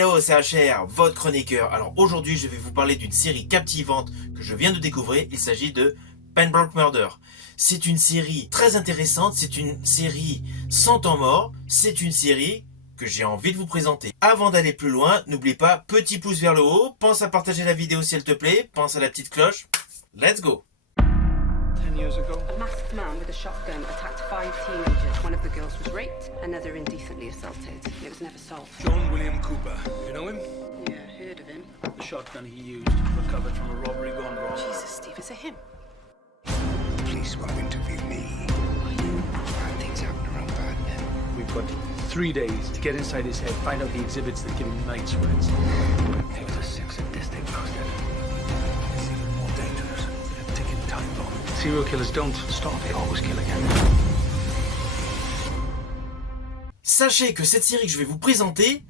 Hello, c'est HR, votre chroniqueur. Alors aujourd'hui, je vais vous parler d'une série captivante que je viens de découvrir. Il s'agit de Pembroke Murder. C'est une série très intéressante, c'est une série sans temps mort, c'est une série que j'ai envie de vous présenter. Avant d'aller plus loin, n'oublie pas, petit pouce vers le haut, pense à partager la vidéo si elle te plaît, pense à la petite cloche. Let's go! 10 years ago. A masked man with a shotgun attacked 5 teenagers. One of the girls was raped, another indecently assaulted. It was never solved. John William Cooper. You know him? Yeah, heard of him. The shotgun he used, recovered from a robbery gone wrong. Jesus, Steve, is it him? The police won't interview me. Bad things happen around bad men. We've got 3 days to get inside his head, find out the exhibits that give him night sweats. There was a sex sadistic bastard. It's even more dangerous. A ticking time bomb. Serial killers don't stop, they always kill again. Sachez que cette série que je vais vous présenter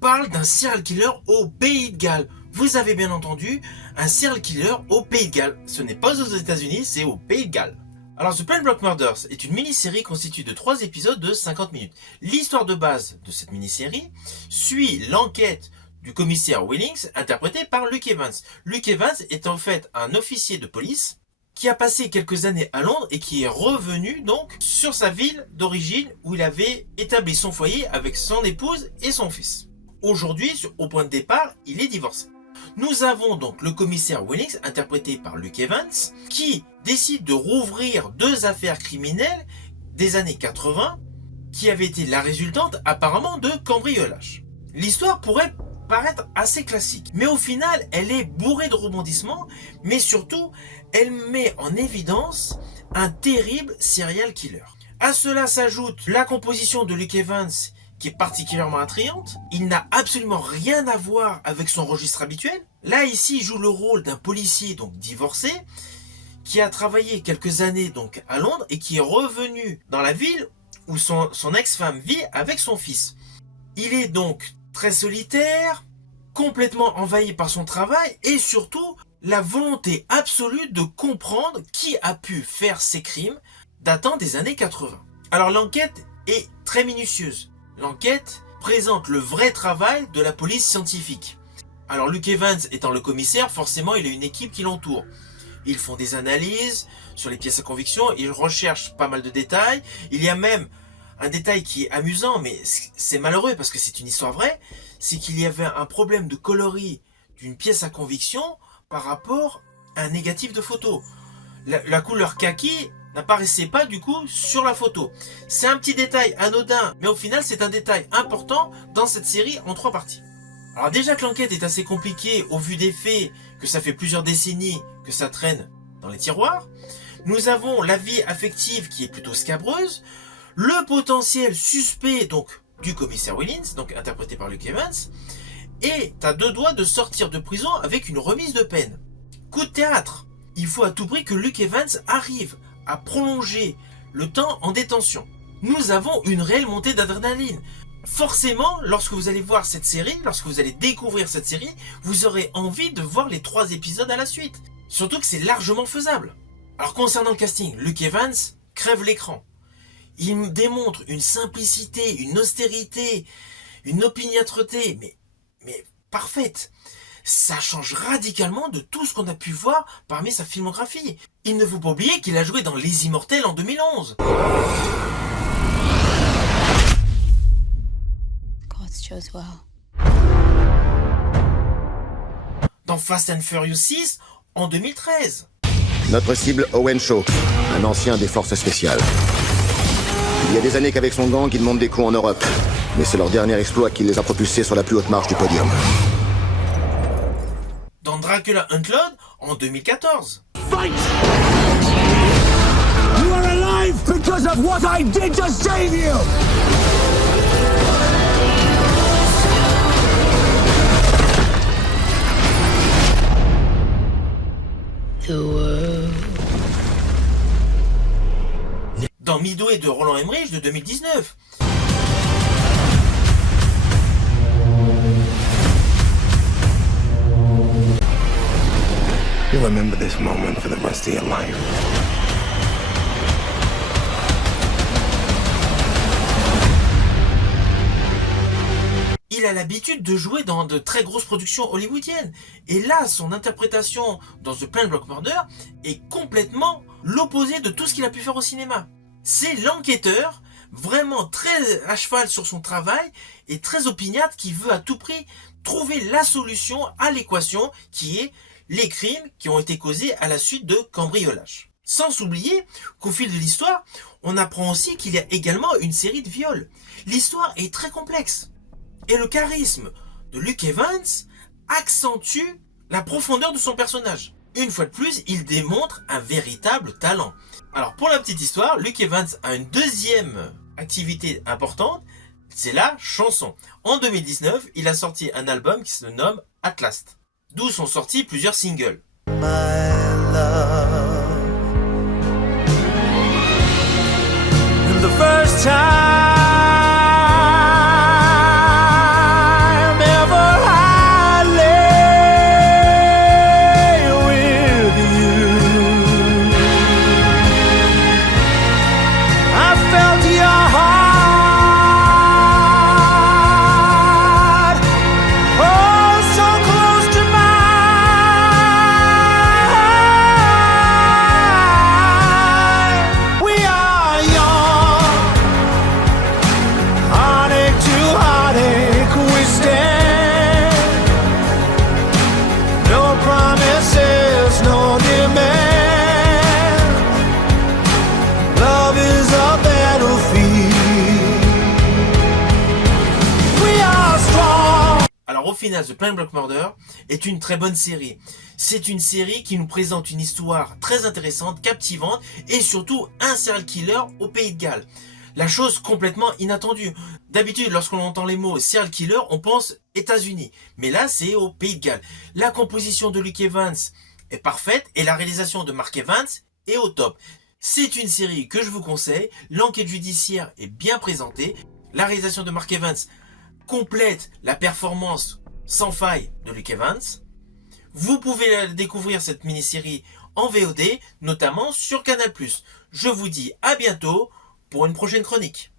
parle d'un serial killer au Pays de Galles. Vous avez bien entendu, un serial killer au Pays de Galles. Ce n'est pas aux États-Unis, c'est au Pays de Galles. Alors, The Pembroke Murders est une mini-série constituée de 3 épisodes de 50 minutes. L'histoire de base de cette mini-série suit l'enquête du commissaire Willings, interprété par Luke Evans. Luke Evans est en fait un officier de police qui a passé quelques années à Londres et qui est revenu donc sur sa ville d'origine où il avait établi son foyer avec son épouse et son fils. Aujourd'hui, au point de départ, il est divorcé. Nous avons donc le commissaire Willings, interprété par Luke Evans, qui décide de rouvrir 2 affaires criminelles des années 80 qui avaient été la résultante apparemment de cambriolage. L'histoire pourrait paraître assez classique, mais au final, elle est bourrée de rebondissements, mais surtout, elle met en évidence un terrible serial killer. À cela s'ajoute la composition de Luke Evans, qui est particulièrement attrayante. Il n'a absolument rien à voir avec son registre habituel. Là, ici, il joue le rôle d'un policier donc divorcé, qui a travaillé quelques années donc à Londres et qui est revenu dans la ville où son ex-femme vit avec son fils. Il est donc très solitaire, complètement envahi par son travail et surtout la volonté absolue de comprendre qui a pu faire ces crimes datant des années 80. Alors l'enquête est très minutieuse. L'enquête présente le vrai travail de la police scientifique. Alors Luke Evans étant le commissaire, forcément il a une équipe qui l'entoure. Ils font des analyses sur les pièces à conviction, ils recherchent pas mal de détails. Il y a même un détail qui est amusant, mais c'est malheureux parce que c'est une histoire vraie, c'est qu'il y avait un problème de coloris d'une pièce à conviction par rapport à un négatif de photo. La couleur kaki n'apparaissait pas du coup sur la photo. C'est un petit détail anodin, mais au final c'est un détail important dans cette série en 3 parties. Alors déjà que l'enquête est assez compliquée au vu des faits, que ça fait plusieurs décennies que ça traîne dans les tiroirs, nous avons la vie affective qui est plutôt scabreuse, le potentiel suspect donc du commissaire Willings, donc interprété par Luke Evans, et t'as 2 doigts de sortir de prison avec une remise de peine. Coup de théâtre, il faut à tout prix que Luke Evans arrive à prolonger le temps en détention. Nous avons une réelle montée d'adrénaline. Forcément, lorsque vous allez voir cette série, lorsque vous allez découvrir cette série, vous aurez envie de voir les 3 épisodes à la suite. Surtout que c'est largement faisable. Alors concernant le casting, Luke Evans crève l'écran. Il démontre une simplicité, une austérité, une opiniâtreté, mais parfaite. Ça change radicalement de tout ce qu'on a pu voir parmi sa filmographie. Il ne faut pas oublier qu'il a joué dans Les Immortels en 2011. God chose well. Dans Fast and Furious 6 en 2013. Notre cible, Owen Shaw, un ancien des forces spéciales. Il y a des années qu'avec son gang, ils montent des coups en Europe. Mais c'est leur dernier exploit qui les a propulsés sur la plus haute marche du podium. Dans Dracula Untold en 2014. Fight! You are alive because of what I did to save you! Dans Midway de Roland Emmerich de 2019. You'll remember this moment for the rest of your life. Il a l'habitude de jouer dans de très grosses productions hollywoodiennes. Et là, son interprétation dans The Plan Block Murder est complètement l'opposé de tout ce qu'il a pu faire au cinéma. C'est l'enquêteur, vraiment très à cheval sur son travail et très opiniâtre, qui veut à tout prix trouver la solution à l'équation qui est les crimes qui ont été causés à la suite de cambriolages. Sans oublier qu'au fil de l'histoire, on apprend aussi qu'il y a également une série de viols. L'histoire est très complexe. Et le charisme de Luke Evans accentue la profondeur de son personnage. Une fois de plus, il démontre un véritable talent. Alors pour la petite histoire, Luke Evans a une deuxième activité importante, c'est la chanson. En 2019, il a sorti un album qui se nomme At Last, d'où sont sortis plusieurs singles. The first time ever I lay with you, I felt your heart, oh, so close to mine. We are young, heartache to heartache we stand. No promises, no demand. Love is a battlefield. We are strong. Alors au final, The Plan Block Murder est une très bonne série. C'est une série qui nous présente une histoire très intéressante, captivante et surtout un serial killer au Pays de Galles. La chose complètement inattendue. D'habitude, lorsqu'on entend les mots serial killer, on pense États-Unis. Mais là, c'est au Pays de Galles. La composition de Luke Evans est parfaite et la réalisation de Mark Evans est au top. C'est une série que je vous conseille. L'enquête judiciaire est bien présentée. La réalisation de Mark Evans complète la performance sans faille de Luke Evans. Vous pouvez découvrir cette mini-série en VOD, notamment sur Canal+. Je vous dis à bientôt pour une prochaine chronique.